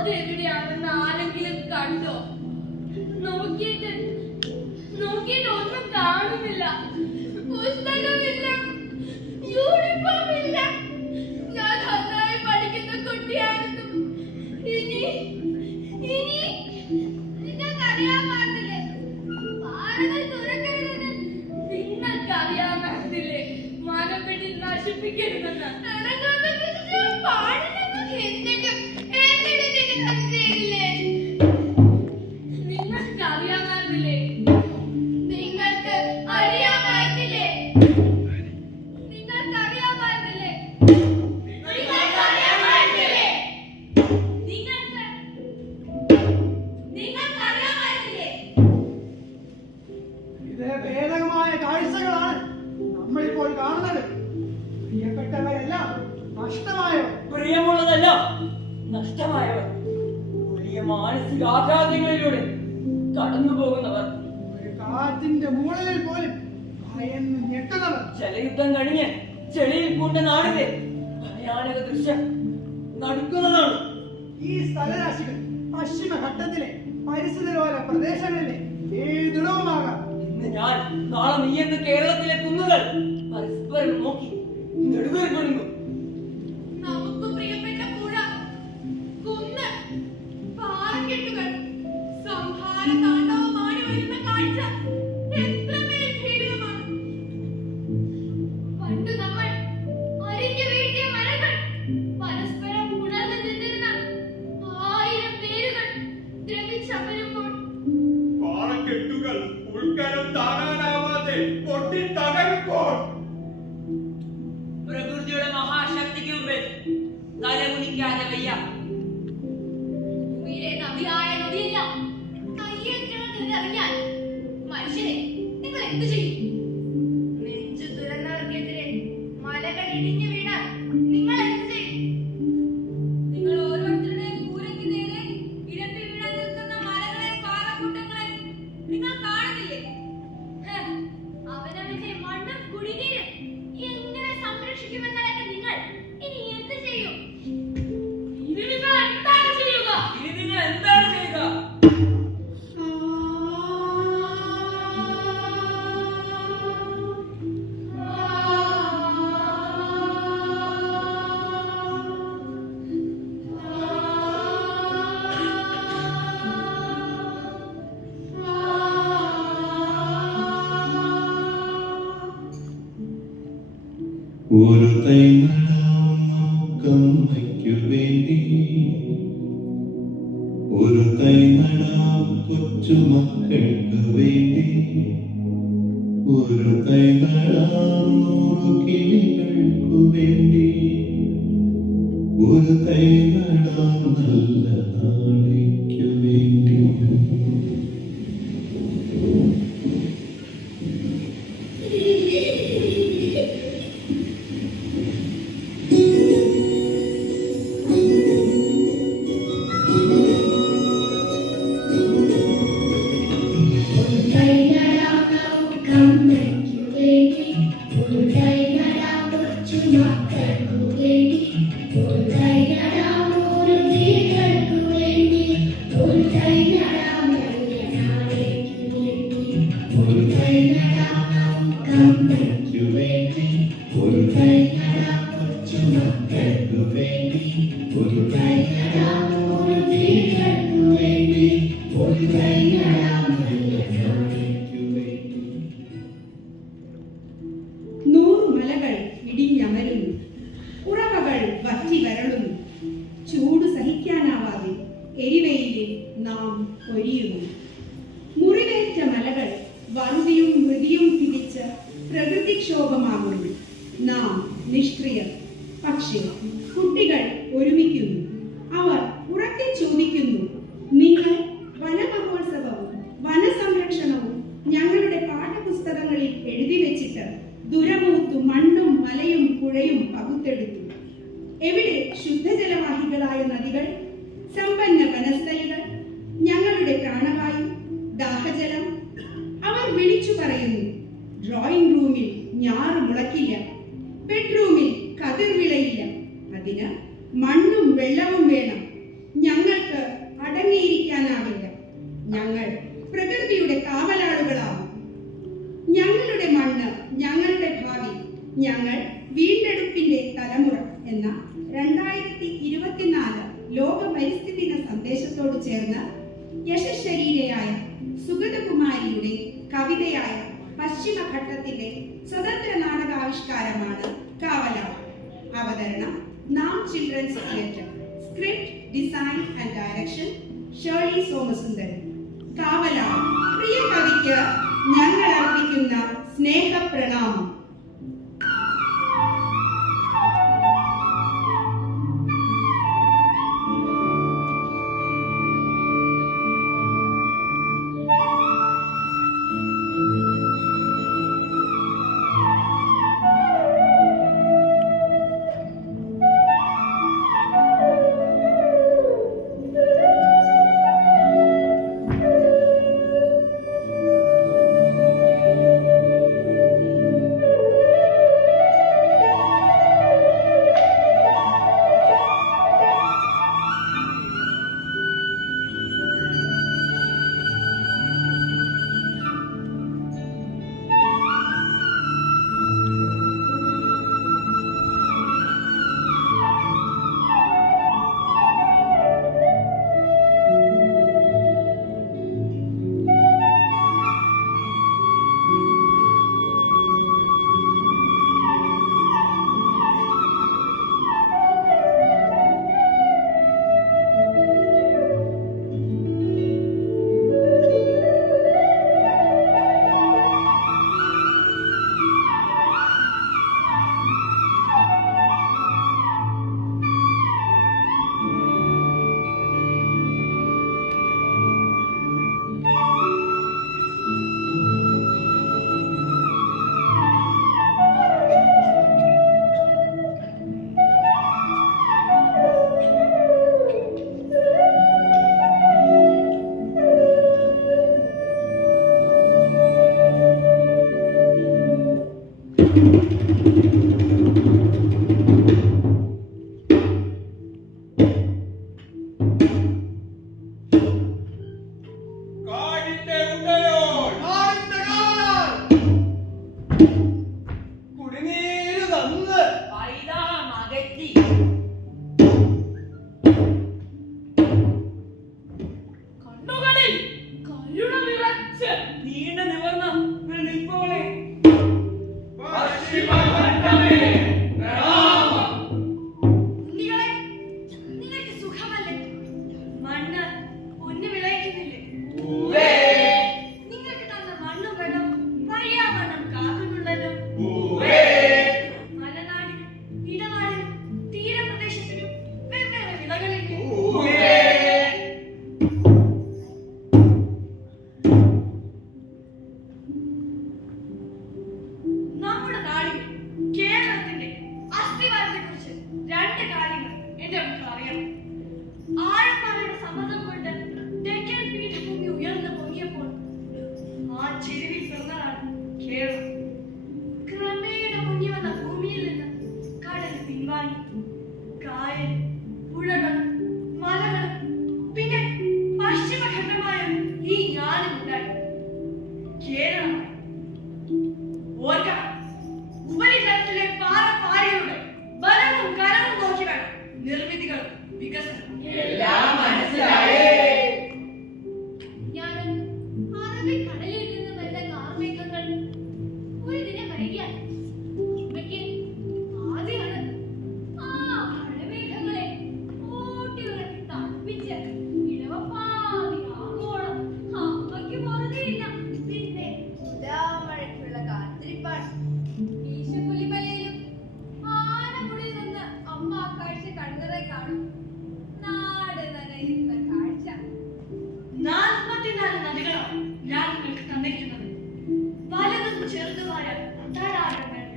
അതെവിടെയാണെന്ന് ആരെങ്കിലും കണ്ടോ? നോക്കിയിട്ട് ഒന്നും കാണുന്നില്ല. പുസ്തകമില്ല, യൂണിഫോം ഇല്ല. ഞാൻ നന്നായി പഠിക്കുന്ന കുട്ടിയാണെന്നും ഇനി നിങ്ങൾക്കറിയാൻ പാടില്ലേ, പാറകൾ തുറക്കരുതെന്ന് നിങ്ങൾക്കറിയാമല്ലേ, മാനപ്പെട്ടി നശിപ്പിക്കരുതെന്ന്. ഭേദകമായ കാഴ്ചകളാണ് നമ്മളിപ്പോൾ കാണുന്നത്. പ്രിയപ്പെട്ടവരെല്ലാം നഷ്ടമായവർ, പ്രിയമുള്ളതെല്ലാം നഷ്ടമായവർ, വലിയ മാനസികാഘാതങ്ങളിലൂടെ കടന്നു പോകുന്നവർ, ഒരു കാറ്റിന്റെ മൂളലിൽ പോലും ഭയന്ന് ഞെട്ടുന്നവർ, ജലയുദ്ധം കഴിഞ്ഞ് ചെളിയിൽ പൂണ്ട നാടിന്റെ ഭയാനക ദൃശ്യം നടക്കുന്നതാണ്. ഈ സ്ഥലരാശികൾ പശ്ചിമഘട്ടത്തിലെ പരിസ്ഥിതിലോല പ്രദേശങ്ങളിലെ ഏതിടവുമാകാം. ഇന്ന് ഞാൻ, നാളെ നീ എന്ന് കേരളത്തിലെ കുന്നുകൾ പരസ്പരം നോക്കി നെടുവേർപ്പെടുന്നു. നമുക്ക് പ്രിയപ്പെട്ട പുഴ, കുന്ന്, പാറക്കെട്ടുകൾ സംഹാര താണ്ഡവമാടി വരുന്ന കാഴ്ച എത്രമേൽ ഭീകരമാണ്. പണ്ട് നമ്മൾ അരിഞ്ഞു വീഴ്ത്തിയ മരങ്ങൾ പരസ്പരം ഉണർന്നു നിന്നിരുന്ന 1000 പേരുകൾ ദ്രവിച്ചമരുമ്പോൾ, പാറക്കെട്ടുകൾ ഉൾക്കരം താങ്ങാനാവാതെ പൊട്ടി തകരുമ്പോൾ, പ്രകൃതിയുടെ മഹാശക്തിക്ക് മുമ്പിൽ തലകുനിക്കാതെ വയ്യ. ഭൂമിയിലെ നദിയായ നദിയെല്ലാം കയ്യേറ്റണമെന്നറിഞ്ഞാൽ മനുഷ്യരെ നിങ്ങൾ എന്ത് ചെയ്യും? നെഞ്ചു തുറന്നവർക്കെതിരെ മലകൾ ഇടിഞ്ഞു വീണാൽ നിങ്ങൾ എന്ത് ചെയ്യും? നിങ്ങൾ ഓരോരുത്തരുടെയും കൂരയ്ക്ക് നേരെ ഇരമ്പി വീണാൻ നിൽക്കുന്ന മലകളെ, പാറക്കൂട്ടങ്ങളെ നിങ്ങൾ കാണുന്നില്ലേ? അവനവന്റെ മണ്ണും കുടിനീരും എങ്ങനെ സംരക്ഷിക്കുമെന്നതൊക്കെ നിങ്ങൾ ഇനി എന്ത് ചെയ്യും? ഇനി നിങ്ങൾ എന്താണ് ചെയ്യുക? ഒരു തൈ നടാമയ്ക്കു വേണ്ടി, ഒരു തൈ നടാം കൊച്ചുമക്കൾക്ക് വേണ്ടി, ഒരു തൈ നടാം 100 കിളികൾക്കു വേണ്ടി, ഒരു തൈ നടാം നല്ല നാളേക്കു വേണ്ടി. ഇടിഞ്ഞമരുന്നു. ഉറവകൾ വറ്റി വരളുന്നു. ചൂട് സഹിക്കാനാവാതെ എരിവെയിലിൽ നാം പൊരിയുന്നു. മുറിവേറ്റ മലകൾ വറുതിയും മൃതിയും പിടിച്ച പ്രകൃതിക്ഷോഭമാകുന്നു. നാം നിഷ്ക്രിയർ. പക്ഷേ കുട്ടികൾ ഒരുമിക്കുന്നു. അവർ ഉറക്കെ ചോദിക്കുന്നു, നിങ്ങൾ വനമഹോത്സവവും വനസംരക്ഷണവും ഞങ്ങളുടെ പാഠപുസ്തകങ്ങളിൽ എഴുതി വെച്ചിട്ട് ദുരമൂത്തു മണ്ണും മലയും പുഴയും പകുത്തെടുത്തു. എവിടെ ശുദ്ധജലവാഹികളായ നദികൾ, സമ്പന്ന വനസ്ഥലികൾ, ഞങ്ങളുടെ പ്രാണവായു, ദാഹജലം? അവർ വിളിച്ചു പറയുന്നു, ഡ്രോയിങ് റൂമിൽ ഞാറ് മുളക്കില്ല, ബെഡ്റൂമിൽ കതിർ വിളയില്ല, അതിന് മണ്ണും വെള്ളവും വേണം. ഞങ്ങൾക്ക് അടങ്ങിയിരിക്കാനാവില്ല. ഞങ്ങൾ പ്രകൃതിയുടെ കാവലാളുകളാവും. ഞങ്ങളുടെ മണ്ണ്, ഞങ്ങളുടെ ഭാവി, ഞങ്ങൾ വീണ്ടെടുപ്പിന്റെ തലമുറ എന്ന 2024 ലോക പരിസ്ഥിതി ദിന സന്ദേശത്തോട് ചേർന്ന് യശശരീരയായ സുഗതകുമാരിയുടെ കവിതയായ പശ്ചിമഘട്ടത്തിന്റെ സ്വതന്ത്ര നാടകാവിഷ്കാരമാണ് കാവലാൾ. അവതരണം Naam children's theatre. Script, design and direction Shirley Somasundaran. Kavalal പ്രിയ കവിക്ക് ഞങ്ങൾ അർപ്പിക്കുന്ന സ്നേഹപ്രണാമം.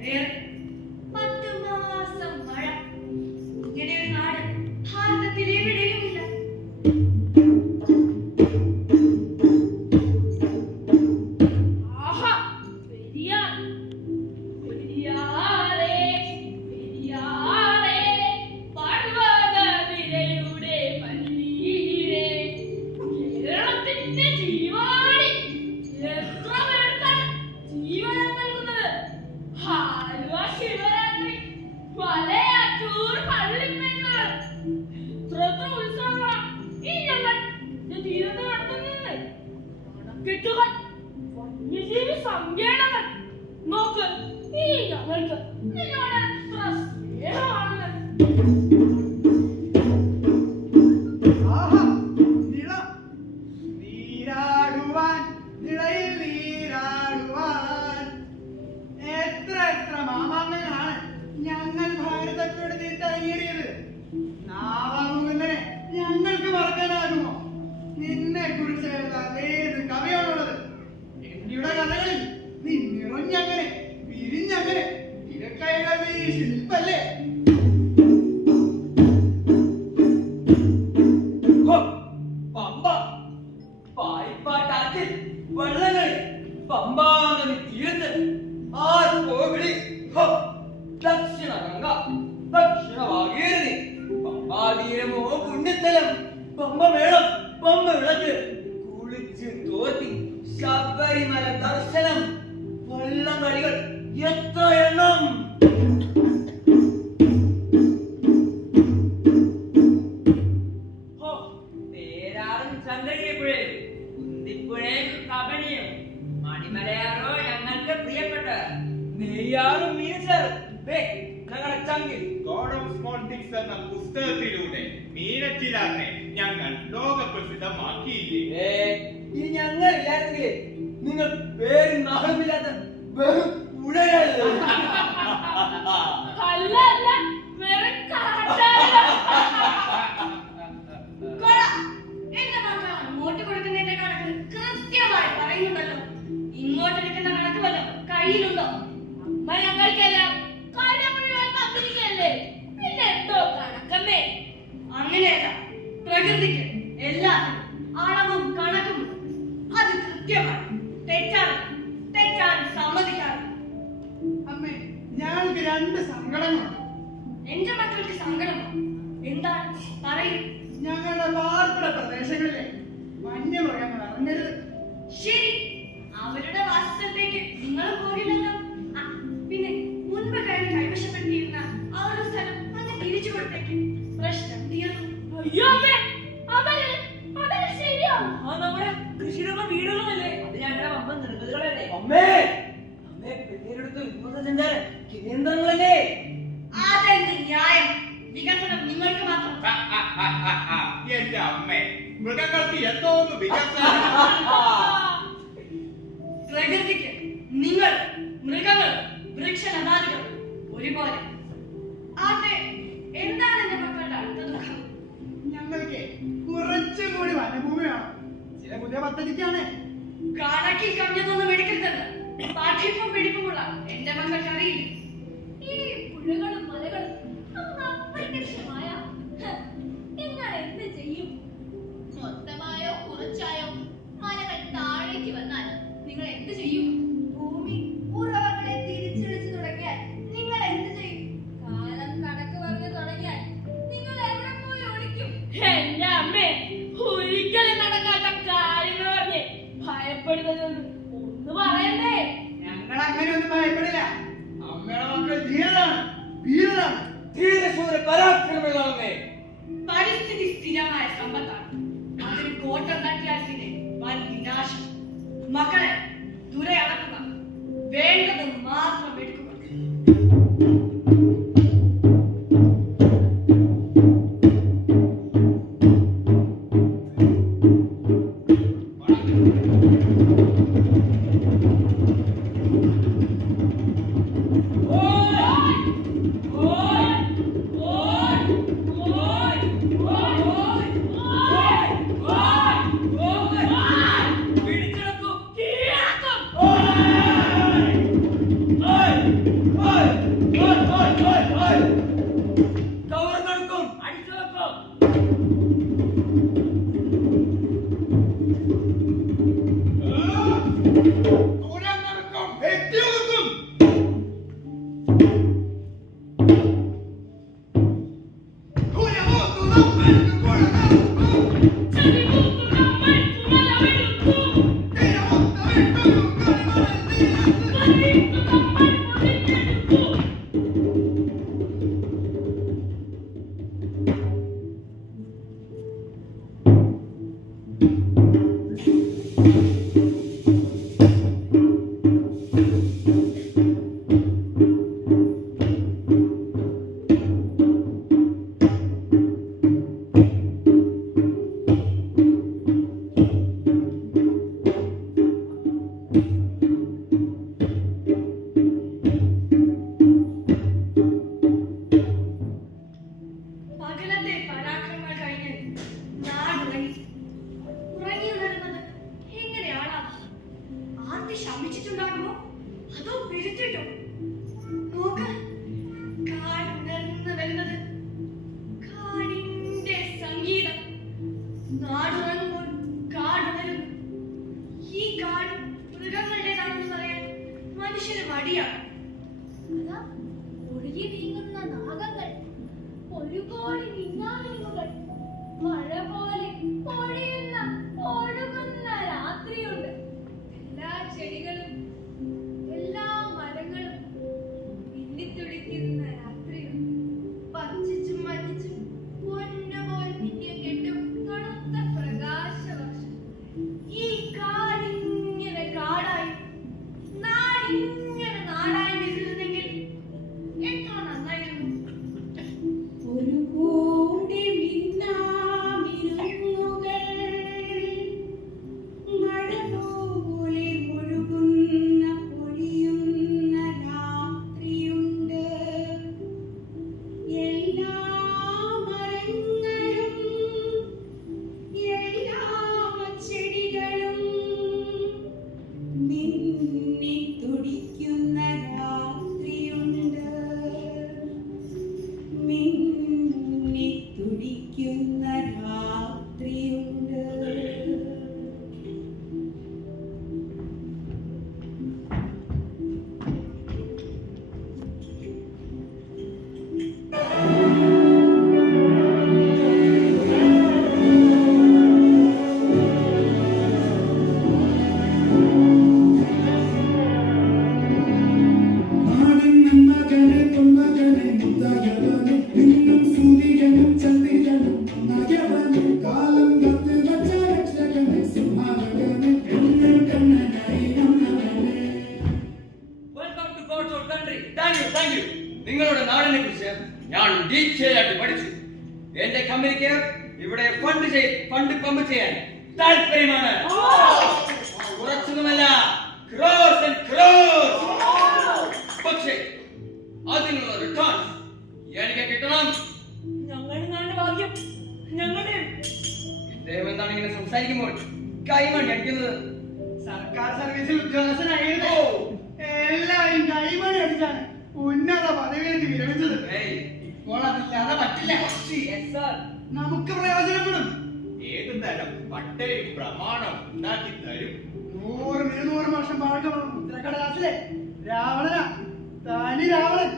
വേറെ 10 മാസം മഴ. ഇങ്ങനെയൊരു നാട് ഭാരതത്തിൽ എവിടെയുമില്ല. ആഹാ, പെരിയാർ, പെരിയാറേ, പെരിയാറേ, പർവ്വതനിരയുടെ പനിനീരേ, കേരളത്തിന്റെ ജീവാണി. എത്ര പേർക്കാണ് ജീവനം നൽകുന്നത്? ആലുവ ശിവരാത്രി, മലയാറ്റൂർ പള്ളിപ്പെരുന്നാൾ, എത്ര ഉത്സവങ്ങളാണ് ഈ ഞങ്ങൾ തീരത്ത് നടത്തുന്നത്. കെട്ടുകൾ, വന്യജീവി സങ്കേതങ്ങൾ, നോക്ക് ഈ ഞങ്ങൾക്ക് നിന്നോട് എത്ര സ്നേഹമാണ്. ആഹാ, നിളം നീരാടുവാൻ, നിളയിൽ നീരാടുവാൻ. എത്ര എത്ര മാമാങ്കങ്ങളാണ് ഞങ്ങൾ ഭാരതത്തോട് തിരിച്ചറിയേറിയത്. നാവാമുകുന്ദനെ ഞങ്ങൾക്ക് മറക്കാനാകുമോ? നിന്നെ കുറിച്ച് എഴുതാൻ ഏത് കവിയാണുള്ളത്? എന്റെ കഥകളിൽ നീ നിറഞ്ഞങ്ങനെ വിരിഞ്ഞങ്ങനെ ഇരക്കൈകൾ നീ ശില്പല്ലേ? ഹോ, പമ്പ, പായിപ്പാട്ടാറ്റിൽ, വള്ളങ്ങളിൽ, പമ്പാനദി തീരത്ത്, ആർപ്പോവിളി, ഹോ, ദക്ഷിണ ഗംഗ, ദക്ഷിണ ഭാഗീരഥി, പമ്പാതീരമോ പുണ്യസ്ഥലം, പമ്പമേളം, പമ്പ വിളക്ക്, കുളിച്ച് തോർത്തി, ശബരിമല ദർശനം, വള്ളം കളികൾ, എത്ര എണ്ണം! ഹോ, പേരാറും ചന്ദ്രഗിരിപ്പുഴയും കുന്തിപ്പുഴയും കബനിയും മണിമലയാറോ ഞങ്ങൾക്ക് പ്രിയപ്പെട്ട നെയ്യാറും മീനച്ചാറും ഞങ്ങളുടെ ചങ്കിൽ. ഗോഡ് ഓഫ് സ്മോൾ തിങ്സ് എന്ന പുസ്തകത്തിലൂടെ മീനച്ചിലാറിനെ ഞങ്ങൾ ലോകപ്രസിദ്ധമാക്കിയില്ലേ? ഈ ഞങ്ങളില്ലായിരുന്നെങ്കിൽ നിങ്ങൾ പേരും നാളുമില്ലാത്ത വെറും പുഴയാണ്. അല്ല അല്ല, വെറും കാട്ടാനകളാ. കൊള്ളാം. എന്റെ മക്കൾ അങ്ങോട്ട് കൊടുക്കുന്നതിന്റെ കണക്ക് കൃത്യമായി പറയുന്നുണ്ടല്ലോ. ഇങ്ങോട്ട് എടുക്കുന്ന കണക്ക് വല്ലതും കയ്യിലുണ്ടോ? അമ്മ ഞങ്ങൾക്കെല്ലാം കാര്യം മുഴുവൻ തന്നിരിക്കല്ലേ, പിന്നെ എന്തോ കണക്കമ്മേ? അങ്ങനെയല്ല, പ്രകൃതിക്ക് എല്ലാത്തിനും അളവും കണക്കും ഉണ്ട്. അത് കൃത്യമാണ്. തെറ്റാണ്, തെറ്റാൻ സമ്മതിക്കാറില്ല. അമ്മേ, ഞങ്ങൾക്ക് രണ്ട് സങ്കടങ്ങളുണ്ട്. എന്റെ മക്കൾക്ക് സങ്കടമോ? എന്താണ് പറയൂ. ഞങ്ങളുടെ പാർപ്പിട പ്രദേശങ്ങളിലെ വന്യമൃഗങ്ങൾ ഇറങ്ങരുത്. ശരി, അവരുടെ വാസസ്ഥലത്തേക്ക് നിങ്ങൾ പോകില്ലല്ലോ. ആ, പിന്നെ മുൻപ് കൈവശപ്പെടുത്തിയിരുന്ന അവരുടെ സ്ഥലം അങ്ങ് തിരിച്ചു കൊടുത്തേക്ക്. പ്രശ്നം തീർന്നു. അയ്യോ അമ്മേ, അതല്ല ശരിയാവും. ആ നമ്മുടെ കൃഷിയിലുള്ള വീടുകളല്ലേ, അത് ഞങ്ങളുടെ വമ്പ നിർമ്മിതികളല്ലേ. അമ്മേ, അമ്മേ പേരെടുത്ത് വിനോദസഞ്ചാര കേന്ദ്രങ്ങളല്ലേ. അതെന്ത് ന്യായം? വികസനം നിങ്ങൾക്ക് മാത്രം. എന്റെ അമ്മേ, മൃഗങ്ങൾക്ക് എന്തോന്ന് വികസനം! പ്രകൃതിക്ക് നിങ്ങൾ മൃഗങ്ങൾ വൃക്ഷലതാദികൾ ഒരുപോലെ. അതെ, എന്താണ് എന്റെ മക്കളുടെ അടുത്ത ദുഃഖം? ഞങ്ങൾക്ക് കുറച്ചുകൂടി വനഭൂമി വേണം. ചില പുതിയ പദ്ധതിക്കാണ്. കണക്കിൽ കവിഞ്ഞതൊന്നും എടുക്കരുതെന്ന് പഠിപ്പും പിടിപ്പുമുള്ള എന്റെ മക്കൾക്ക് അറിയില്ല. ഈ പുഴകളും മലകളും അപ്രത്യക്ഷമായ നിങ്ങൾ എന്ത് ചെയ്യും? മൊത്തമായോ കുറച്ചായോ മലകൾ താഴേക്ക് വന്നാൽ നിങ്ങൾ എന്ത് ചെയ്യും? ഭൂമി ഉറവകളെ തിരിച്ചടിച്ചു തുടങ്ങിയാൽ നിങ്ങൾ എന്ത് ചെയ്യും? കാലം കണക്ക് പറഞ്ഞു തുടങ്ങിയാൽ നിങ്ങൾ എവിടെ പോയി ഒളിക്കും? എന്റെ അമ്മേ, ഒരിക്കലും നടക്കാത്ത കാര്യങ്ങൾ പറഞ്ഞ് ഭയപ്പെടുന്നതൊന്നും ഒന്ന് പറയണ്ടേ? ഞങ്ങൾ അങ്ങനെയൊന്നും ഭയപ്പെടില്ല. അമ്മയുടെ മക്കൾ ധീരരാണ്, വീരരാണ്. ധീരശൂര പരാക്രമികളാണേ. പരിസ്ഥിതി സ്ഥിരമായ സമ്പത്താണ്. അതിന് കോട്ടം തട്ടിയാൽ പിന്നെ വൻ വിനാശം. മക്കളെ, ദുര അടക്കുക, വേണ്ടത് മാത്രം എടുക്കുക. പിടിച്ചെടുക്കും. സർക്കാർ സർവീസിൽ ഉദ്യോഗസ്ഥനായിരുന്നു. എല്ലാവരും കൈമണി അടിച്ചാണ് ഉന്നത പദവിയിൽ വിരമിച്ചത്. ഇപ്പോൾ അതില്ലാതെ പറ്റില്ല. നമുക്ക് പ്രയോജനപ്പെടും. ഏത് തരം പട്ടയും പ്രമാണം ഉണ്ടാക്കി തരും. 100-200 വർഷം പഴക്കമുള്ള മുദ്രക്കടലാസിലെ രാവണന തനി രാവണൻ.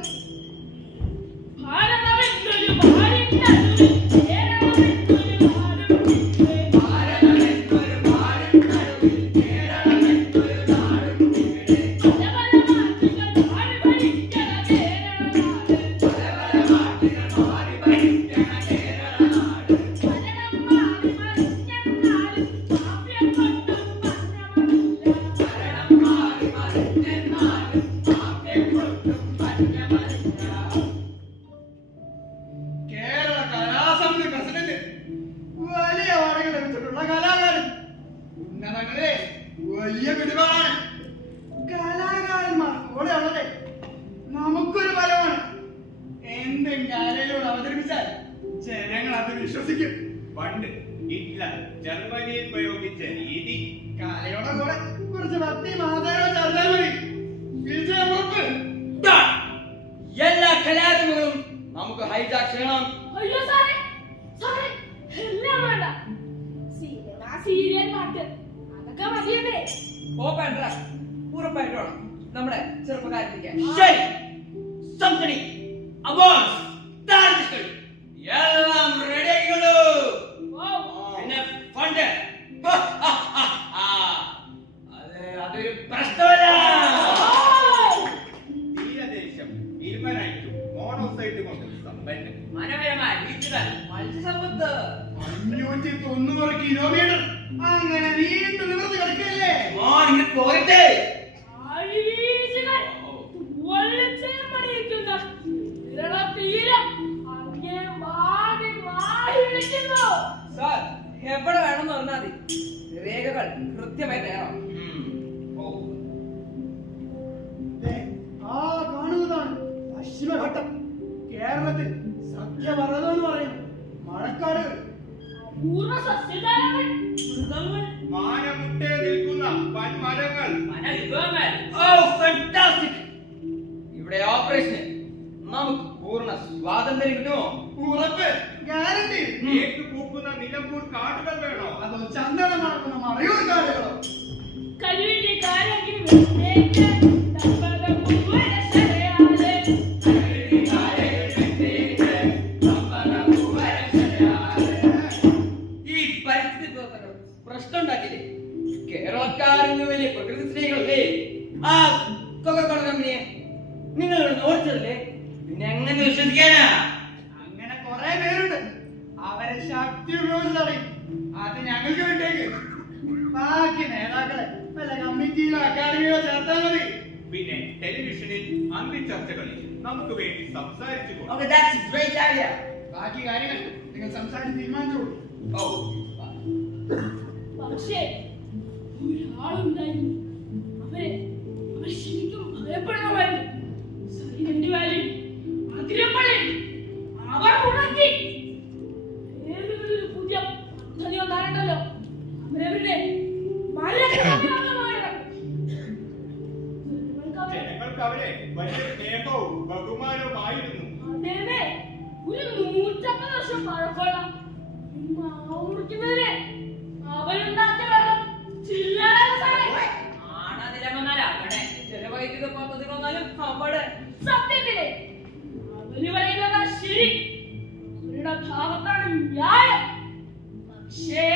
വലിയ പിടിപാടാണ്. കലാകാരന്മാർ കൂടെ ഉള്ളത് നമുക്കൊരു ബലമാണ്. എന്തും കലയിലൂടെ അവതരിപ്പിച്ചാൽ ജനങ്ങൾ അത് വിശ്വസിക്കും. പണ്ട് ഹിറ്റ്ലർ ജർമ്മനിയിൽ പ്രയോഗിച്ച രീതി. കലയുടെ കൂടെ കുറച്ച് ഭക്തിയും ആധാരവും ചേർത്താൽ മതി. വിജയം ഉറപ്പ്. എല്ലാ കലാരൂപങ്ങളും നമുക്ക് ഹൈജാക്ക് ചെയ്യണം. അയ്യോ സാറേ, സാറേ എല്ലാം വേണ്ട. സിനിമ, സീരിയൽ, പാട്ട് അതൊക്കെ മതിയല്ലേ? ഉറപ്പായിട്ടും വേണം നമ്മുടെ ചെറുപ്പക്കാരിലേക്ക്. ശരി, മണി, അവാർഡ്സ്, താരങ്ങൾ എല്ലാം റെഡി ആയിക്കോളൂ. പിന്നെ ഫണ്ട് അതൊരു പ്രശ്നമല്ല. തീരദേശം ഇരുമ്പനൈറ്റും മോണോസൈറ്റും കൊണ്ട് സമ്പന്നൻ. മനോഹരമായ ബീച്ചുകൾ, മത്സ്യസമ്പത്ത്, 590 കിലോമീറ്റർ അങ്ങനെ നീണ്ടു നിവർന്ന് കിടക്കല്ലേ. ഇങ്ങനെ പോരട്ടെ. ആഴിവീഴ്ചകൾ, വെള്ളച്ചെമ്മണിയിരിക്കുന്ന വിരളതീരം അങ്ങേ മാടി മാടി വിളിക്കുന്നു. സാർ, എവിടെ വേണമെന്ന് പറഞ്ഞാൽ മതി. രേഖകൾ കൃത്യമായി തയ്യാറാവും. ദേ, ആ കാണുന്നതാണ് പശ്ചിമഘട്ടം. കേരളത്തിൽ സഖ്യപർവ്വതം എന്ന് പറയുന്നു. മഴക്കാടുകൾ, അപൂർവ സസ്യജാലങ്ങൾ, മൃഗങ്ങൾ, മാനമുട്ടേ നിൽക്കുന്ന വൻമരങ്ങൾ, വനവിഭവങ്ങൾ. ഫാന്റാസ്റ്റിക്. ഇവിടെ ഓപ്പറേഷൻ നമുക്ക് പൂർണ്ണ സ്വാതന്ത്ര്യം കിട്ടുമോ? ഉറപ്പ്, ഗ്യാരണ്ടി. ഏക്ക് പൂക്കുന്ന നിലമ്പൂർ കാടുകൾ വേണോ? അതോ ചന്ദനമാക്കുന്ന മറയൂർ കാടുകളോ? കരുവിന്റെ കാലെങ്കിൽ വെച്ചേക്ക്, തപ്പകം പൂവരശരയാലെ. ഈ പരിസ്ഥിതി പ്രവർത്തകർ പ്രശ്നം ഉണ്ടാക്കിയില്ലേ? കേരളക്കാരെന്ന് വലിയ പ്രകൃതി സ്നേഹികളല്ലേ? ആ കൊക്കക്കോള കമ്പനിയെ നിങ്ങൾ ഓടിച്ചതല്ലേ? പിന്നെ എങ്ങനെ വിശ്വസിക്കാനാ? അങ്ങനെ കുറെ പേരുണ്ട്. അവരെ ശക്തി ഉപയോഗിച്ച് തടയും. അത് ഞങ്ങൾക്ക് വിട്ടേക്ക്. ബാക്കി നേതാക്കളെ വല്ല കമ്മിറ്റിയിലോ അക്കാദമിയിലോ ചേർത്താൽ മതി. പിന്നെ ടെലിവിഷനിൽ അന്തിച്ചർച്ചകളിൽ നമുക്ക് വേണ്ടി സംസാരിച്ചു കൊടുക്കും. Okay, that's a great idea. ബാക്കി കാര്യങ്ങൾ നിങ്ങൾ സംസാരിച്ച് തീരുമാനിച്ചോളൂ. പക്ഷേ ഒരാളുണ്ടായിരുന്നു. അവർ ശരിക്കും ഭയപ്പെടണമായിരുന്നു. സൈലന്റ് വാലി, അതിരപ്പള്ളി, അവർ ഉണർത്തി. ഏതൊരു പുതിയ പദ്ധതി വന്നാലുണ്ടല്ലോ, അവരവരുടെ ജനങ്ങൾക്ക് അവരെ വലിയ സ്നേഹവും ബഹുമാനവുമായിരുന്നു. അതേനെ ഒരു 150 വർഷം പഴക്കമുള്ള മുറിക്കുന്നതിന് അവരുണ്ടാക്കിയ വെള്ളം ചില്ലറ സാറേ. ചെലവൈദ്യുത പദ്ധതി വന്നാലും അവിടെ സത്യത്തില് അവര് പറയുന്നതാ ശരി. അവരുടെ ഭാഗത്താണ് ന്യായം. പക്ഷേ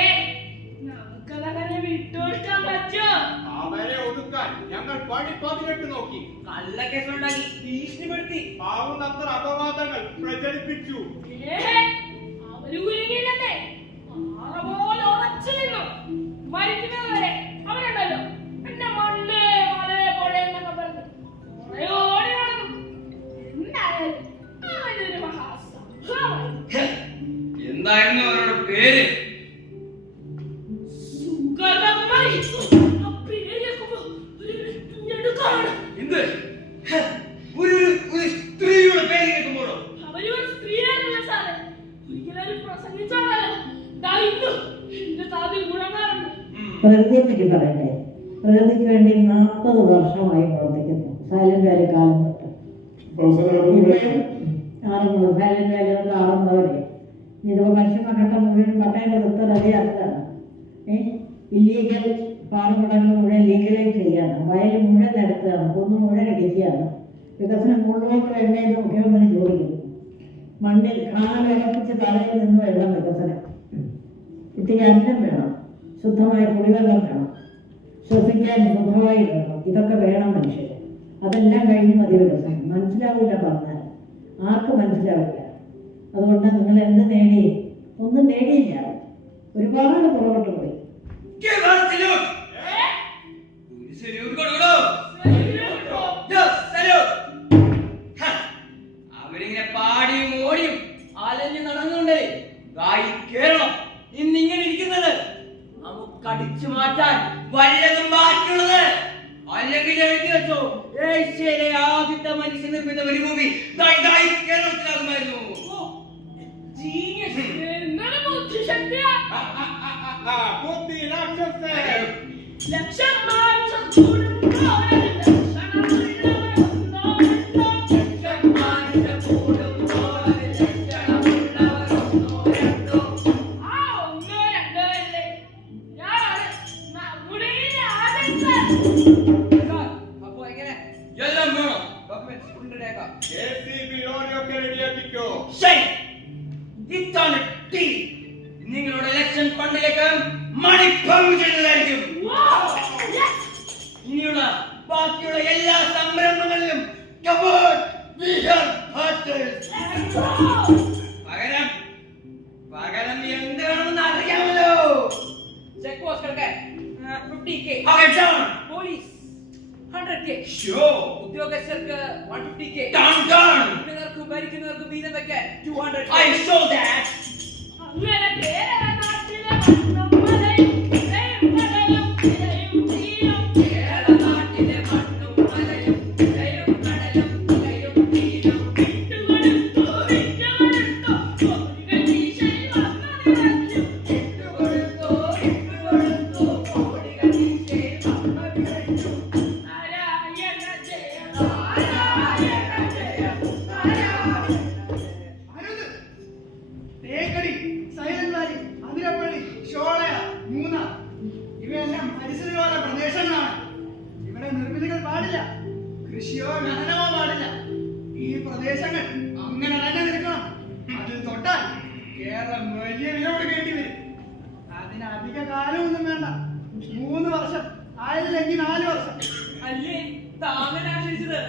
നമുക്കതങ്ങനെ വിട്ടുകൊടുക്കാൻ പറ്റുമോ? അവരെ ഒതുക്കാൻ ഞങ്ങൾ പണി 18 നോക്കി. കള്ളക്കേസ് ഉണ്ടാക്കി ഭീഷണിപ്പെടുത്തി. ആവുന്നത്ര അപവാദങ്ങൾ പ്രചരിപ്പിച്ചു. അവര് കുരുങ്ങിയില്ലെന്നേ, പാറ പോലെ ഉറച്ചു നിന്നു. മരിക്കുന്നത് വരെ അവരുണ്ടല്ലോ എന്നെ മണ്ണ് മല പോലെ എന്നൊക്കെ പറഞ്ഞു കുറെ ഓടി നടന്നു. എന്തായാലും അവനൊരു മഹാസംഭവമായി. എന്തായിരുന്നു അവരുടെ പേര്? സുഗതകുമാരി. ആ പേര് കേൾക്കുമ്പോ ഒരു ഞെടുക്കാണ്. എന്ത്? ഒരു സ്ത്രീയുടെ പേര് കേൾക്കുമ്പോഴോ? അവര് ഒരു സ്ത്രീയായിരുന്നില്ല സാറേ. ഒരിക്കലും പ്രസംഗിച്ചോളാലോ. ദാ ഇന്നും എന്റെ കാതിൽ മുഴങ്ങാറുണ്ട്. പ്രകൃതിയെ പറ്റി പറയട്ടെ. പ്രകൃതിക്ക് വേണ്ടി 40 വർഷമായി പ്രവർത്തിക്കുന്നു. സൈലന്റ് വാലി കാലം തൊട്ട് ആറുന്നത് സൈലന്റ് വാലികളിൽ ആറുന്നവരെ ഇതിപ്പോൾ പശ്ചിമഘട്ടം മുഴുവൻ പട്ടയം കൊടുത്ത റെഡിയാക്കുകയാണ്. ഇല്ലീഗൽ പാറമടങ്ങൾ മുഴുവൻ ലീഗലൈസ് ചെയ്യാണ്. വയൽ മുഴുവൻ എടുക്കുകയാണ്. കുന്ന് മുഴുവൻ ഇടിക്കുകയാണ്. വികസനം മുഴുവൻ വേണ്ടതെന്ന് മുഖ്യമന്ത്രി ചോദിക്കുന്നു. മണ്ണിൽ കാലുറപ്പിച്ച് തലയിൽ നിന്ന് വെള്ളം വികസനം. ഇത്തിരി അന്നം വേണം, ശുദ്ധമായ കുടിവെള്ളം വേണം, ശ്വസിക്കാൻ ശുദ്ധമായി വേണം. ഇതൊക്കെ വേണം മനുഷ്യർ. അതെല്ലാം കഴിഞ്ഞ് മതി വികസനം. മനസ്സിലാവില്ല പറഞ്ഞാൽ, ആർക്കും മനസ്സിലാവില്ല. അതുകൊണ്ട് നിങ്ങൾ എന്ത് നേടി? ഒന്നും നേടിയില്ല. ഒരുപാട് പുറകോട്ട് പോയി. അവരിങ്ങനെ പാടിയും ഓടിയും അലഞ്ഞു നടന്നുകൊണ്ടേ കേരളം ഇന്നിങ്ങനെ ഇരിക്കുന്നത്. നമുക്ക് അടിച്ചു മാറ്റാൻ വല്ലതും ബാക്കിയുള്ളത്. അല്ലെങ്കിൽ എഴുതി വെച്ചോ, ഏഷ്യയിലെ ആദ്യത്തെ മനുഷ്യ നിർമ്മിത ഒരു മൂവി കേരളത്തിലാകുമായിരുന്നു. എന്താണ് ബുദ്ധിശക്തിയാ? ബുദ്ധി രാക്ഷസൻ. ലക്ഷമാൻ ചക്കൂടും കോലം അപ്പൊ എങ്ങനെ എല്ലാം വേണം. ഡോക്യുമെന്റ്സ്, രേഖ JCB ലോറിയൊക്കെ റെഡിയാക്കിക്കോ. ശരി, ഇതാണ് ടീ. നിങ്ങളുടെ ഇലക്ഷൻ ഫണ്ടിലേക്ക് മണിപ്പങ്ക് ചെയ്യുന്നതായിരിക്കും. ഇനിയുള്ള ബാക്കിയുള്ള എല്ലാ സംരംഭങ്ങളിലും പകരം എന്താണെന്ന് അറിയാമല്ലോ. ചെക്ക് പോസ്റ്റ് എടുക്കാൻ 50K, പോലീസ് 100K, ഉദ്യോഗസ്ഥർക്ക് 150K, ഭരിക്കുന്നവർക്കും ഭരിക്കുന്നവർക്കും വീതം വെക്കാൻ 200K. I saw that. അങ്ങനെ കേരള നാട്ടിലെ മണ്ണും മലയും ഇലയും കടലും ഇലയും തീരും. കേരള നാട്ടിലെ മണ്ണും മലയും ഇലയും കടലും ഇലയും തീരും. ഇട്ടുകൊടുത്തു, വിറ്റുകൊടുത്തു, കോടികൾ വീശിൽ വന്നു നിറച്ചു. ഇട്ടുകൊടുത്തു, ഇട്ടുകൊടുത്തു, കോടികൾ വീശിൽ വന്നു നിറച്ചു. നാരായണ ജയ, നാരായണ ജയ, നാരായണ. അരുത്. തേക്കടി, സൈലന്റ് വാലി, അതിരപ്പള്ളി, ഷോളയ, മൂന്നാർ ഇവയെല്ലാം പരിസ്ഥിതിയോല പ്രദേശങ്ങളാണ്. ഇവിടെ നിർമ്മിതികൾ പാടില്ല, കൃഷിയോ ഖനനമോ പാടില്ല. ഈ പ്രദേശങ്ങൾ അങ്ങനെ തന്നെ നിൽക്കണം. അതിൽ തൊട്ടാൽ കേരളം വലിയ വില കൊടുക്കേണ്ടി വരും. അതിന് അധിക കാലമൊന്നും വേണ്ട. 3 വർഷം, ആയില്ലെങ്കിൽ 4 വർഷം. അല്ലേ താമനാ ക്ഷണിച്ചത്?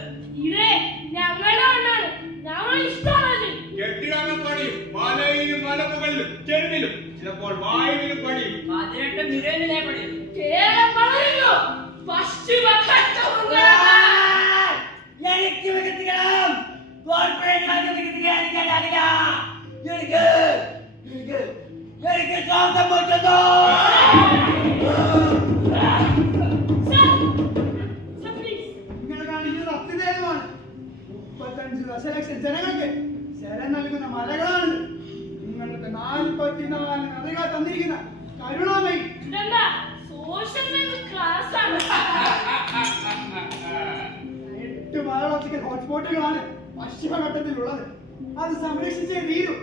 ഇതേ ഞങ്ങളുടെ മണ്ണാണ്, ഞങ്ങൾ ഇഷ്ടമാണ്. കെട്ടിടങ്ങൾ പണിയും, മലയിലും മലമുകളിലും ചെരുവിലും ചിലപ്പോൾ വായുവിലും പണിയും. 18 നിരയിലെ പണി. കേരളം വളരുന്നു, പശ്ചിമഘട്ടമുണ്ട്. എനിക്ക് വികസിക്കണം. കോർപ്പറേറ്റുകൾക്ക് വികസിക്കാൻ എനിക്കറിയില്ല. എനിക്ക് ശ്വാസം മുട്ടുന്നു. നിങ്ങൾ കാണിക്കുന്നത് അത്യന്തമാണ്. 35 ദശലക്ഷം ജനങ്ങൾക്ക് ശരം നൽകുന്ന മലകളാണ്. നിങ്ങൾക്ക് 44 നദികൾ തന്നിരിക്കുന്ന കരുണാമയി. ഇതെന്താ സോഷ്യൽ ക്ലാസ് ആണ്. 8 ബയോളജിക്കൽ ഹോട്ട്സ്പോട്ടുകളാണ് പശ്ചിമഘട്ടത്തിലുള്ളത്. അത് സംരക്ഷിച്ചേ തീരൂ.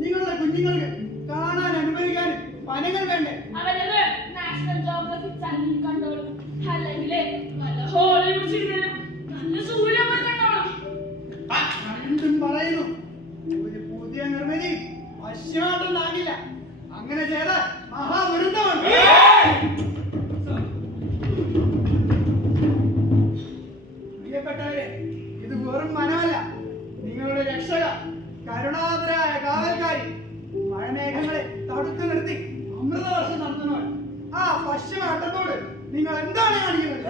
നിങ്ങളുടെ കുഞ്ഞുങ്ങൾക്ക് കാണാൻ അനുഭവിക്കാൻ വനങ്ങൾ വേണ്ടേ? അവരത് നാഷണൽ ജോഗ്രഫിക് ചാനലിൽ കണ്ടോളും, അല്ലെങ്കിൽ നല്ല ഹോളിവുഡ് സിനിമയിലും നല്ല സൂര്യമായി കണ്ടോളും. രണ്ടും പറയുന്നു. ഒരു പുതിയ നിർമ്മിതി പശ്ചിമഘട്ടം താങ്ങില്ല. അങ്ങനെ ചെയ്താൽ മഹാദുരന്തമാണ്. പ്രിയപ്പെട്ടവരെ, ഇത് വെറും വനമല്ല, നിങ്ങളുടെ രക്ഷക, കരുണാദ്രായ കാവൽക്കാരി. മഴമേഘങ്ങളെ തടുത്തു നിർത്തി അമൃതവർഷം നടത്തുന്നവൻ. ആ പശ്ചിമഘട്ടത്തോട് നിങ്ങൾ എന്താണ് കാണിക്കുന്നത്?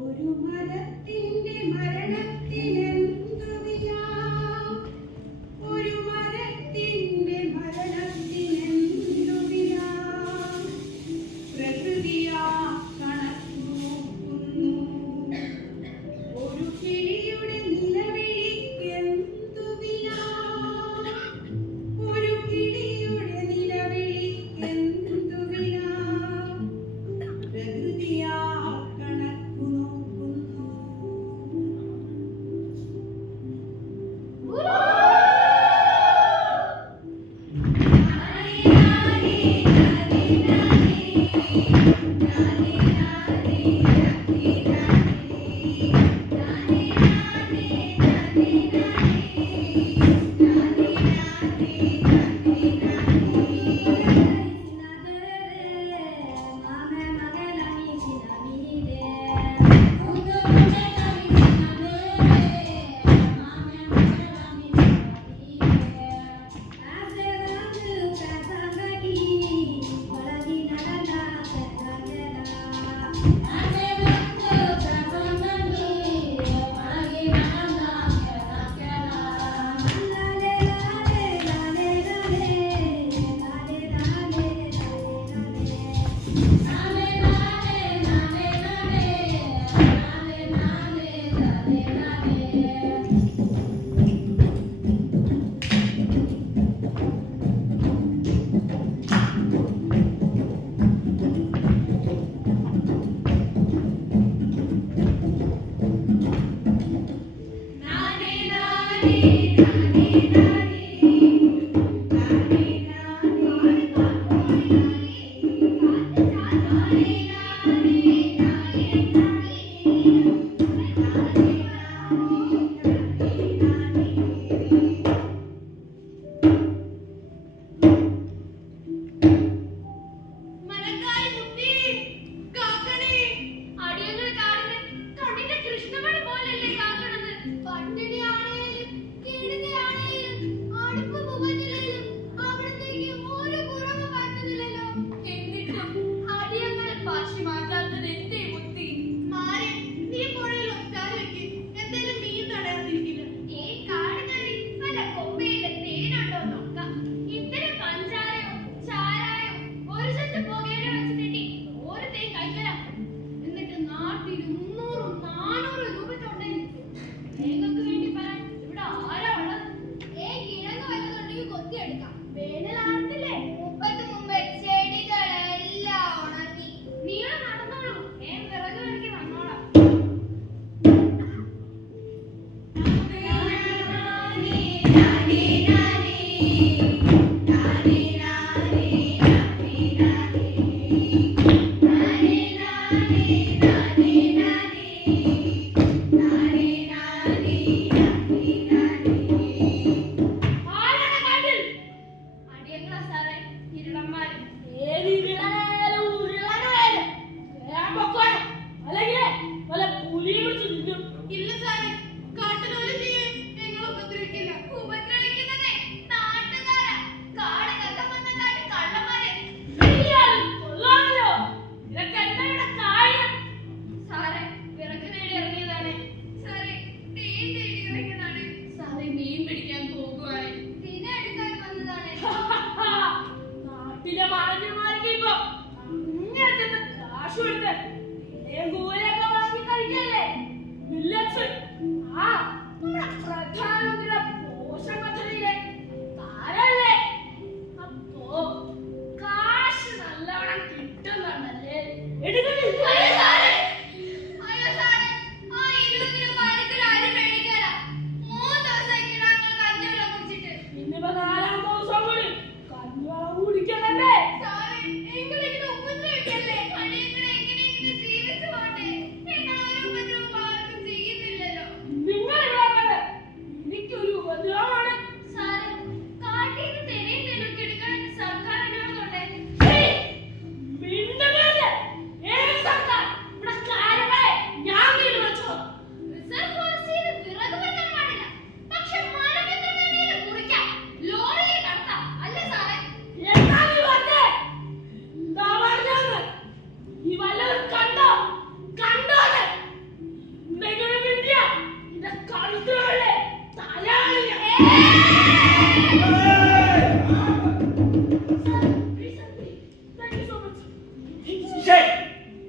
ഒരു മരത്തിന്റെ മരണത്തിനെന്തു വില? ഒരു മരത്തിന്റെ മരണത്തിനെന്തു വില? പ്രകൃതിയാ കണക്കു നോക്കുന്നു. ഒരു കിളിയുടെ നിലവിളിക്കെന്തു വില? ഒരു കിളിയുടെ നിലവിളിക്കെന്തു വില? പ്രകൃതിയാ കണക്കു നോക്കുന്നു.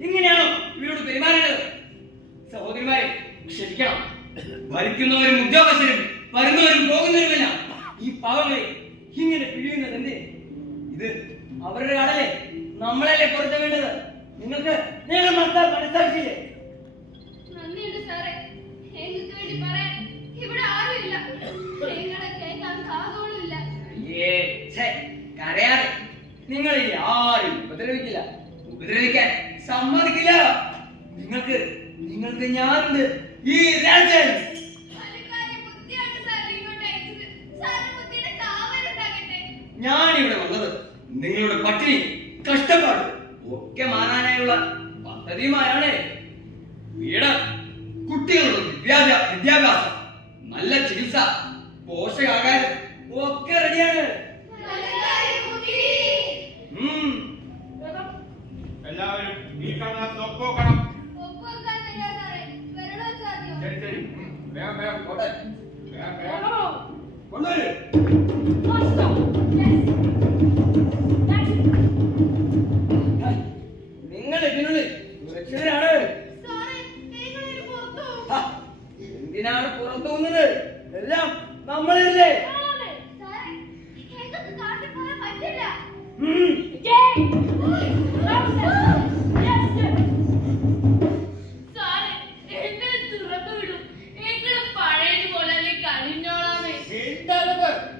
ഇങ്ങനെയാണോ ഇവരോട് പെരുമാറേണ്ടത്? സഹോദരിമാരെ ക്ഷമിക്കണം. ഭരിക്കുന്നവരും ഉദ്യോഗസ്ഥരും വരുന്നവരും പോകുന്നവരുമല്ല ഈ പാവങ്ങളെ ഇങ്ങനെ പിഴിയുന്നത് എന്തേ? ഇത് അവരുടെ ആളല്ലേ, നമ്മളല്ലേ പുറത്തു വേണ്ടത്. നിങ്ങൾക്ക് നിങ്ങൾ മനസ്സാക്ഷിയില്ലേ? നന്ദിയുണ്ട് സാറേ. എനിക്ക് വേണ്ടി പറയാൻ ഇവിടെ ആരുമില്ല. നിങ്ങളെ കേൾക്കാൻ കാതോളുമില്ല. കരയാതെ. നിങ്ങളിൽ ആരും ഉപദ്രവിക്കില്ല, ഉപദ്രവിക്കാൻ സമ്മതിക്കില്ല. നിങ്ങൾക്ക് ഞാനുണ്ട്. ഈ രാജൻ ഞാനിവിടെ വന്നത് നിങ്ങളുടെ പട്ടിണി കഷ്ടപ്പാട് ഒക്കെ മാറാനായുള്ള പദ്ധതിയുമായാണ്. വീട്, കുട്ടികളുടെ വിദ്യാഭ്യാസം, നല്ല ചികിത്സ, പോഷകാഹാരം ഒക്കെ റെഡിയാണ്. എല്ലാവരും ഈ കാണുന്ന ഒപ്പോക്കണം. ശരി ശരി, വേഗം വേഗം പോട്ടെ. വേഗം വേഗം കൊണ്ടുവരൂ. നിങ്ങൾ ഇതിനുള്ളിൽ സുരക്ഷിതരാണ്. എന്തിനാണ് പുറത്തു വന്നത്? എല്ലാം നമ്മളല്ലേ.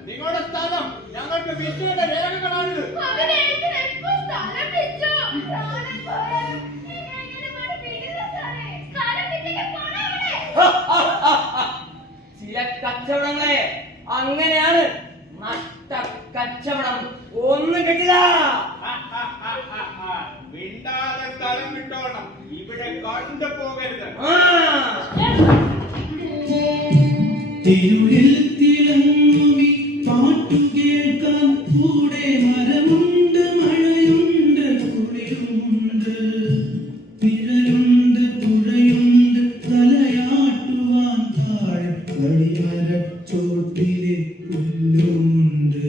നിങ്ങളുടെ സ്ഥാനം ഞങ്ങൾക്ക് വിദ്യയുടെ രേഖകളാണിത്. ചില കച്ചവടങ്ങളെ അങ്ങനെയാണ്. നഷ്ട കച്ചവടം ഒന്നും കിട്ടില്ല. മിണ്ടാതെ സ്ഥലം വിട്ടോണം. ഇവിടെ കണ്ടു പോകരുത്. തിരുളിൽ തിളങ്ങി പാട്ടു കേൾക്കാൻ കൂടെ മരമുണ്ട്, മഴയുണ്ട്, കുളിരുമുണ്ട്, നിഴലുണ്ട്, പുഴയുണ്ട്, തലയാട്ടുവാൻ താഴെ കളിമരച്ചോട്ടിലെ പുല്ലുമുണ്ട്.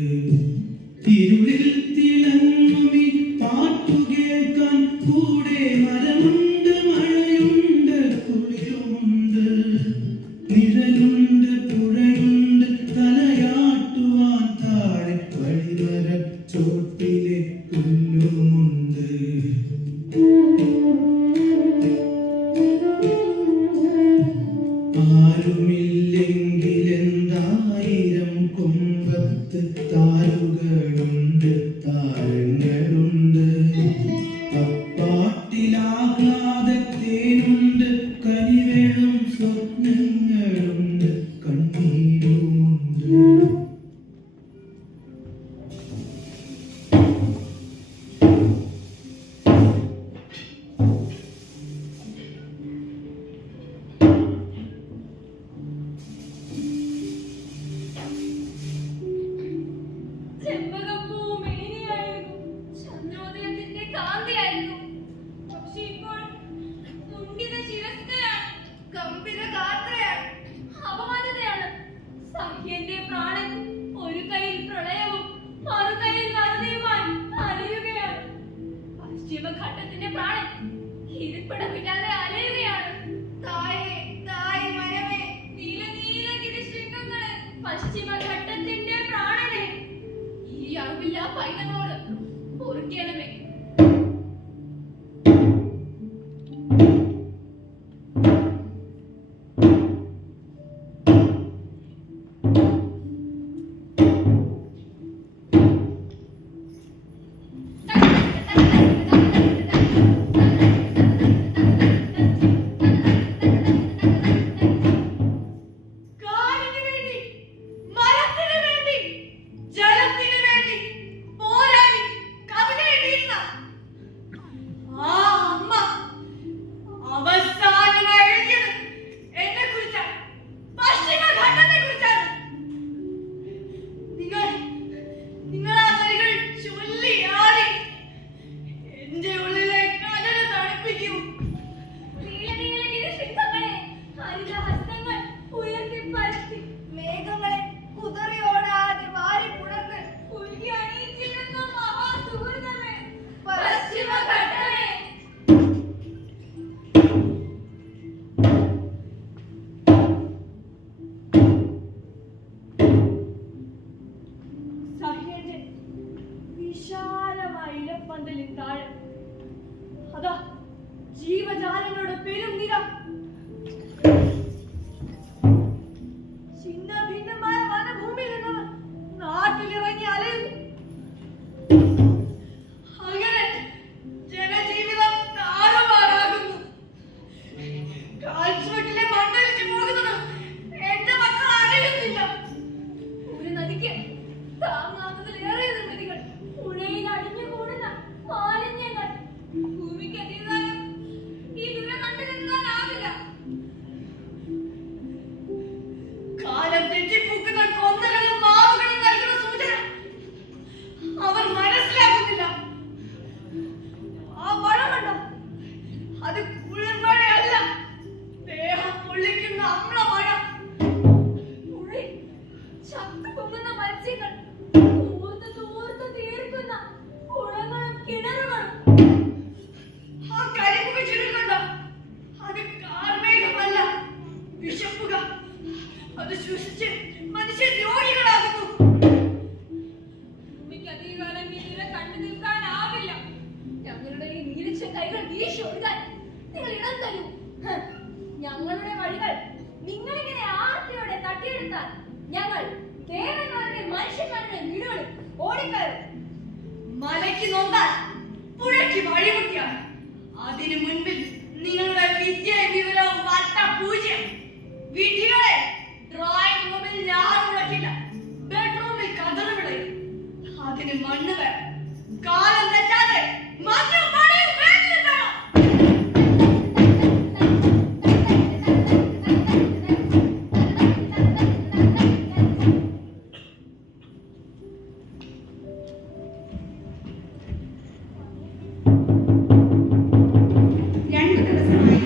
തിരുളിൽ തിളങ്ങി പാട്ടു കേൾക്കാൻ കൂടെ മരമുണ്ട്, മഴയുണ്ട്, കുളിരുമുണ്ട്, നിഴലുണ്ട്, പുഴയുണ്ട്, പെരുംനിര ഛിന്ന ഭിന്നമായ വനഭൂമിയിൽ നിന്ന് നാട്ടിലിറങ്ങി അലയുന്നു. അങ്ങനെ ജനജീവിതം താറുമാറാകുന്നു. കാൽച്ചുവട്ടിലെ മണ്ണൊലിച്ചു പോകുന്നത് എന്റെ മക്കൾ അറിയുന്നില്ല. ഒരു നദിക്ക് താങ്ങാത്തതിലേറെ നിർമ്മിതികൾ, പുഴയിൽ അടിഞ്ഞു കൂടുന്ന മാലിന്യങ്ങൾ. ഭൂമിക്ക് അതീതാനം ഈ ദുര കണ്ടു നിൽക്കാനാവില്ല. കാലം തെറ്റിപ്പൂക്കുന്ന കൊന്നകളും മാവുകളും നൽകുന്ന സൂചന അവർ മനസ്സിലാക്കുന്നില്ല. ആ മഴ കണ്ടോ? അത് കുളിർമഴയല്ല, ദേഹം പൊള്ളിക്കുന്ന അമ്ലമഴ. പുഴയിൽ ശക്തി പൊങ്ങുന്ന മത്സ്യങ്ങൾ, തൂർന്ന് തൂർന്ന് തീർക്കുന്ന കുളങ്ങളും കിണറുകളും. ആ കരിമ്പ് ചുരുങ്ങുണ്ടോ? അത് കാർമേഘമല്ല, വിശപ്പുക. അത് ശ്വസിച്ച് മനുഷ്യർ രോഗികളാകുന്നു. ഭൂമിക്ക് അധികകാലം ഈ നില കണ്ടു നിൽക്കാനാവില്ല. ഞങ്ങളുടെ ഈ നീലിച്ച കൈകൾ വീശി ഒഴുകാൻ നിങ്ങൾ ഇടം തരൂ. ഞങ്ങളുടെ വഴികൾ നിങ്ങളിങ്ങനെ ആർത്തിയോടെ തട്ടിയെടുത്താൽ ഞങ്ങൾ ദേവന്മാരുടെ മനുഷ്യന്മാരുടെ വീടുകളിൽ ഓടിക്കയറും. മലയ്ക്ക് നോക്കാൻ പുഴയ്ക്ക് വഴിമുട്ടിയാൽ അതിനു മുൻപിൽ നിങ്ങളുടെ വിദ്യ വിവരവും വട്ട പൂജ്യം. വിധികളെ ഡ്രോയിങ് റൂമിൽ ഞാൻ മുടക്കില്ല, ബെഡ്റൂമിൽ കതറുവിളയും. അതിന് മണ്ണ് വേണം, കാലം തെറ്റാതെ മഞ്ഞും മഴയും വേണ്ടി വേണം. രണ്ടു ദിവസമായി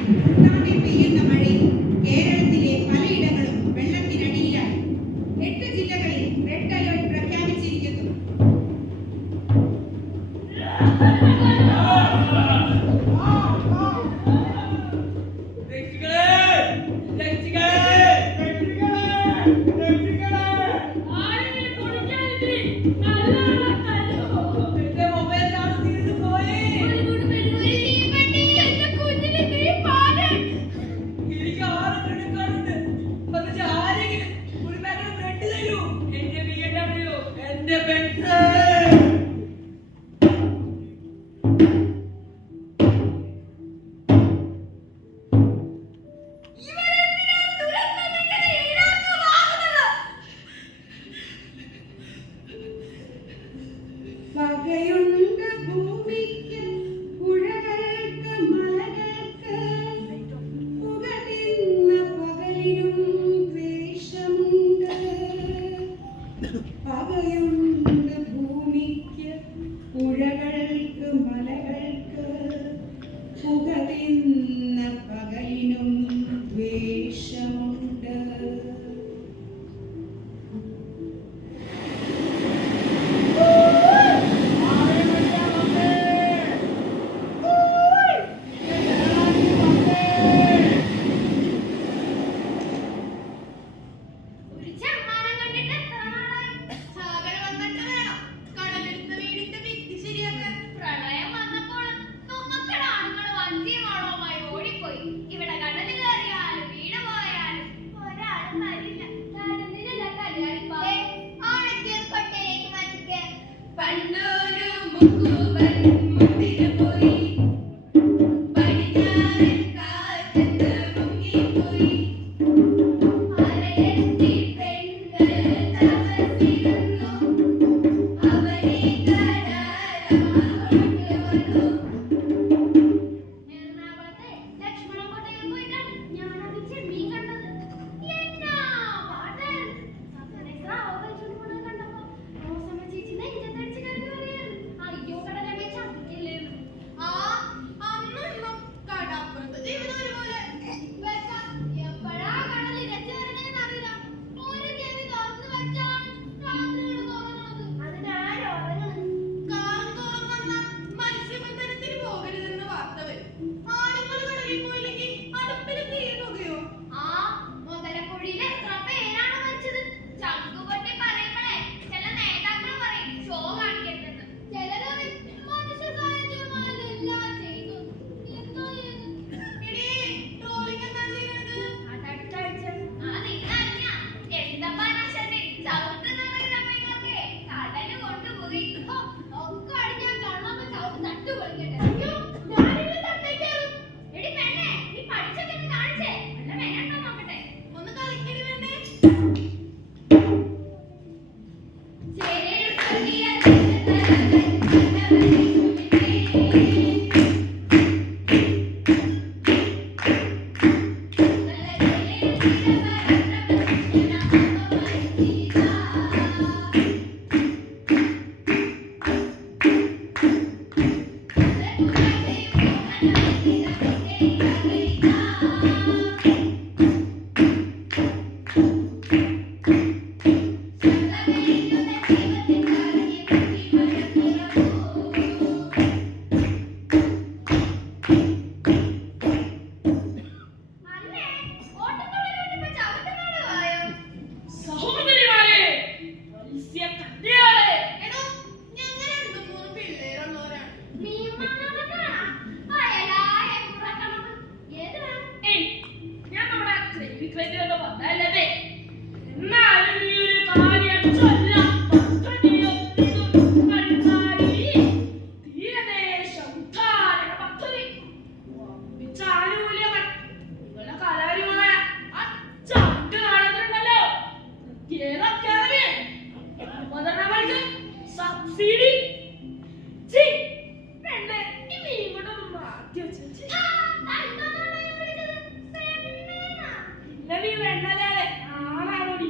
നിലവി വെണ്ണലാലെ ആണാണോടി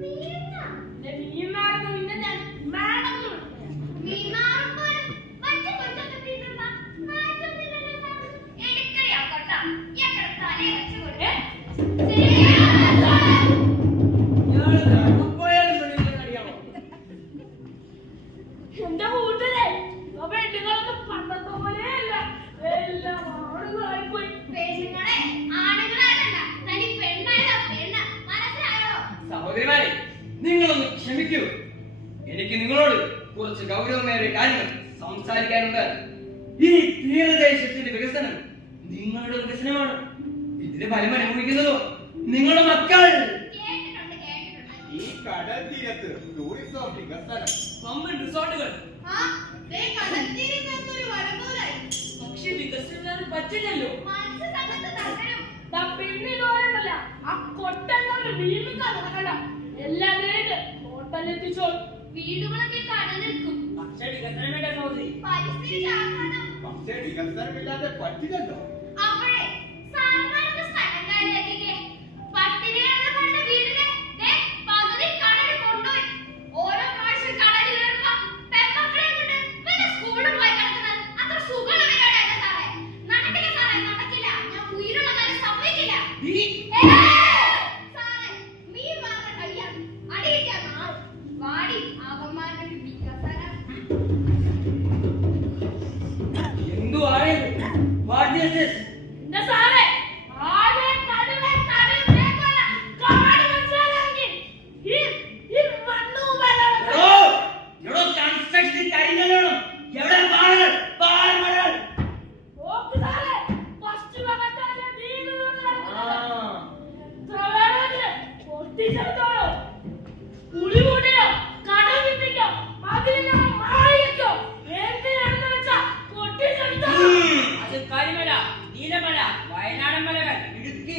മീനാണെന്ന് പിന്നെ ഞാൻ മാഡം എന്റെ കൂട്ടരെ പെണ്ണുങ്ങളൊന്നും പണ്ടത്തെ പോലെയല്ല, എല്ലാം ആണുങ്ങളായിപ്പോയി. സഹോദരിമാരെ, നിങ്ങളൊന്ന് ക്ഷമിക്കൂ. എനിക്ക് നിങ്ങളോട് കുറച്ച് ഗൗരവമേറിയ കാര്യങ്ങൾ സംസാരിക്കാനുണ്ട്. ഈ തീരദേശത്തിന്റെ വികസനം നിങ്ങളുടെ വികസനമാണ്. ഇതിന് ഫലം അനുഭവിക്കുന്നതോ നിങ്ങളുടെ മക്കൾ. ഈ കടൽ തീരത്ത് ടൂറിസം വികസനം, പമ്പൻ റിസോർട്ടുകൾ, പക്ഷെ വികസനം പറ്റില്ലല്ലോ. പെണ്ണിനോരല്ല ആ കൊട്ടങ്ങളുടെ വീണ്ടും നടക്കണ്ട. എല്ലാം നേരിട്ട് ഹോട്ടലെത്തിച്ചോ. വീടുകളൊക്കെ കടലെടുക്കും. പക്ഷെ വികസനം വേണ്ട സഹോദരി. പക്ഷേ വികസനമില്ലാതെ പറ്റില്ലല്ലോ. എന്തുവാണ് വാട്ട് ഈസ് ദിസ്? എന്റെ സാറേ, ആരെ കടുവേ കടുവേക്കല്ല കാട് വെച്ചാലെങ്കിൽ ഈ മണ്ണു വരാൻ എടോ കൺസ്ട്രക്ഷൻ കാര്യങ്ങളാണ്. എവിടെ പാറകൾ പാറമടകൾ? ഓക്ക് സാറേ, ഫസ്റ്റ് ഭാഗത്താലെ വീടുകൾ എത്ര പൊട്ടിച്ചെടുത്തോളൂ. പുളികൂട്ടിയോ കടവിപ്പിക്കോ അതിനെ മാറിയോ എന്തിനാണെന്ന് വെച്ചാ പൊട്ടിച്ചെടുത്തോളൂ. അത് കരിമല, നീലമല, വയനാടൻ മലകൾ, ഇടുക്കി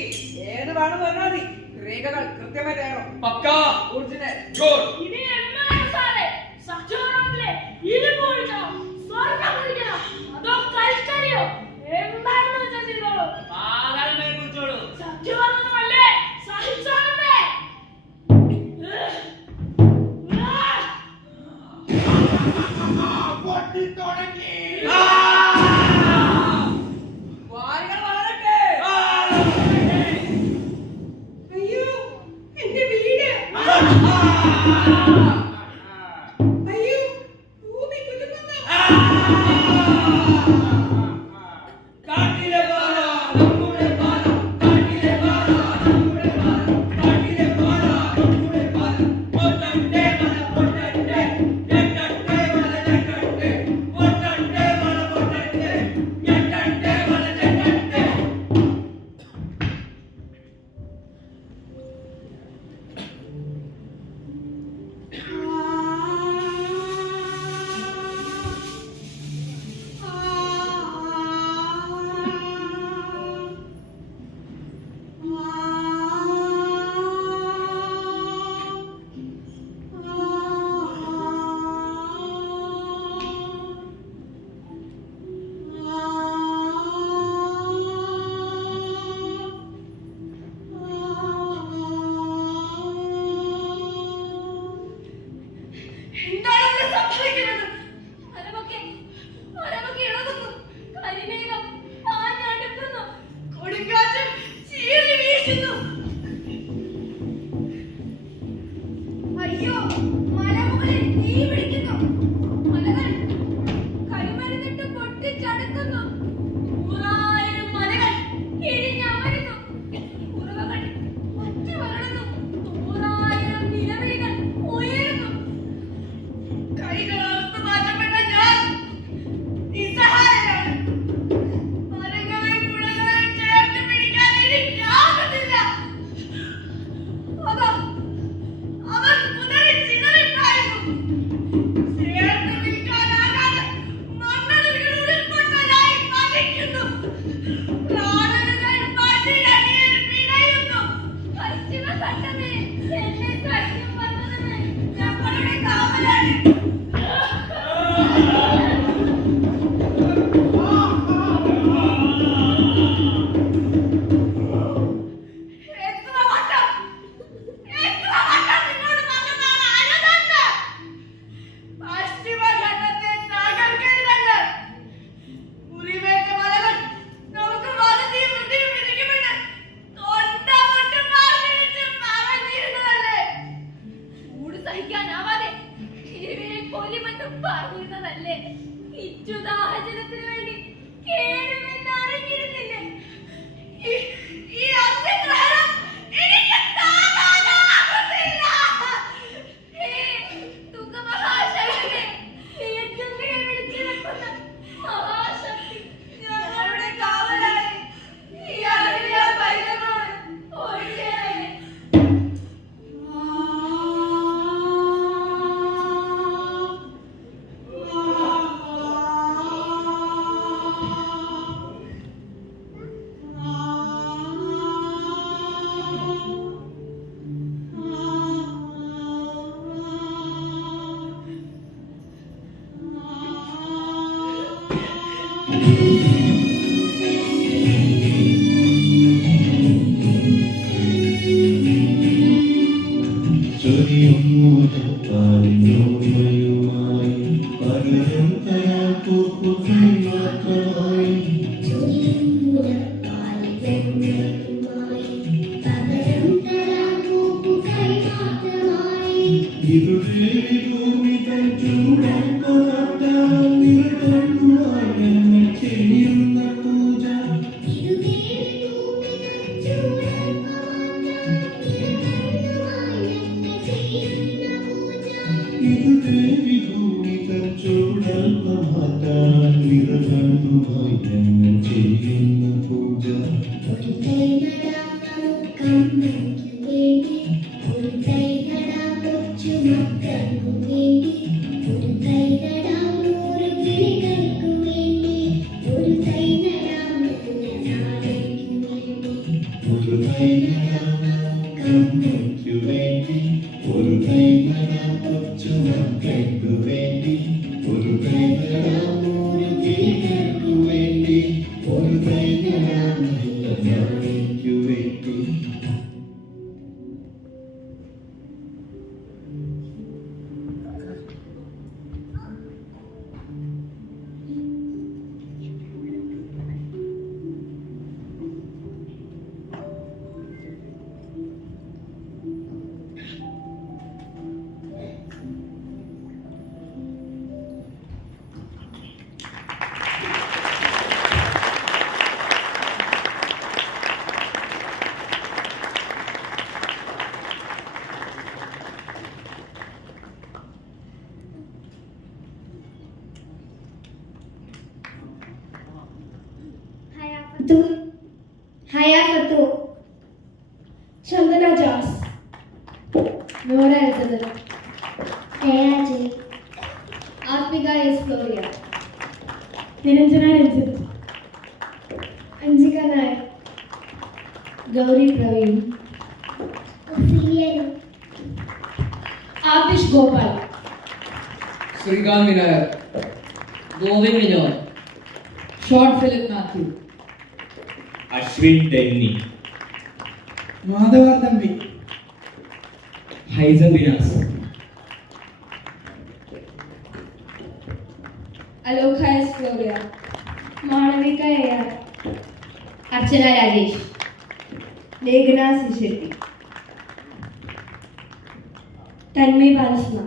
ഏത് വേണം പറഞ്ഞാൽ മതി. രേഖകൾ കൃത്യമായി തയ്യാറോ? പക്കാ ഒറിജിനൽ ഗുഡ്. ഇനി എന്താണ് സാറേ സച്ചോറത്തിലെ ഇരുമ്പ് ഒഴിക്കണോ സ്വർണ്ണം ഒഴിക്കണോ അതോ കൽക്കരിയോ എന്താണെന്ന് വെച്ചാൽ ചെയ്തോളൂ. പാതാളമേ കുറിച്ചോളൂ. സച്ചോറൊന്നുമല്ലേ സഹിച്ചോളണ്ടേ. പൊട്ടിത്തുടങ്ങി. വാരികൾ വളരട്ടെ. അയ്യോ, എന്റെ വീട്. അയ്യോ, ഭൂമി കുലുങ്ങുന്നു. കാട്ടിലെ പാല നമ്മുടെ പാല, കാട്ടിലെ പാല നമ്മുടെ പാല, കാട്ടിലെ പാല നമ്മുടെ പാല. പൊട്ടന്റെ മല പൊട്ടന്റെ, ഞെട്ടന്റെ മല ഞെട്ടന്റെ, പൊട്ടന്റെ മല പൊട്ടന്റെ, ഞെട്ടന്റെ മല ഞെട്ടന്റെ. എന്താണ് ഇവിടെ സംഭവിക്കുന്നത്? മരമൊക്കെ ഇളകുന്നു. കരിമേഘം ആഞ്ഞടുക്കുന്നു. കൊടുങ്കാറ്റ് ചീറി വീശുന്നു. അയ്യോ, മലമുകളിൽ തീ പിടിക്കുന്നു. മലകൾ കരിമരുന്നിട്ട് പൊട്ടിച്ചടുക്കുന്നു. 100,000 മലകൾ ഇടിഞ്ഞമരുന്നു. ഉറവകൾ ഒറ്റ വളരുന്നു. 100,000 നിലവിളികൾ ഉയരുന്നു. കൈകളർത്ത് മാറ്റപ്പെട്ട ഞാൻ നിസ്സഹായനാണ്. മരങ്ങളെ മുഴകളെ ചേർത്ത് പിടിക്കാൻ എനിക്കാകുന്നില്ല. Haya Fatu, Chandana Jas, Nora Elizabeth, Aya J, Atmika S. Floria, Niranjana Ranjit, Anjika Nair, Gauri Praveen, Atish Gopal, Srikanth Vinayar, Govind Vinod, Short Philip Matthew, Ashwin ടെന്നി, Madhava Thampi, ഹൈസൻ Binas, Alokha S. Floria, Malavika A.R., Archana Rajesh, Meghna C. Shetty, Tanmay Balasma.